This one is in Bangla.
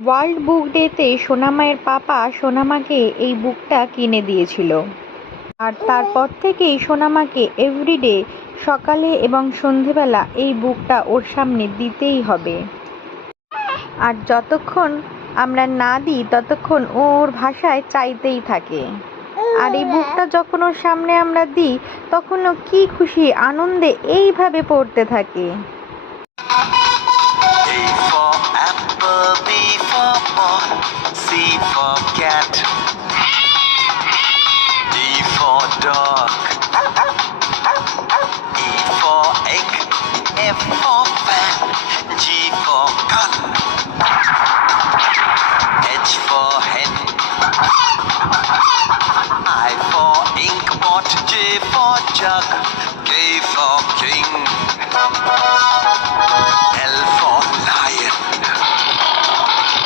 ওয়ার্ল্ড বুক ডেতে সোনামায়ের পাপা সোনামাকে এই বুকটা কিনে দিয়েছিল। আর তারপর থেকেই সোনামাকে এভরিডে সকালে এবং সন্ধেবেলা এই বুকটা ওর সামনে দিতেই হবে। আর যতক্ষণ আমরা না দিই ততক্ষণ ওর ভাষায় চাইতেই থাকে। আর এই বুকটা যখন ওর সামনে আমরা দিই তখন ও কি খুশি আনন্দে এইভাবে পড়তে থাকে। A for apple, B for ball, C for cat, D for dog, E for egg, F for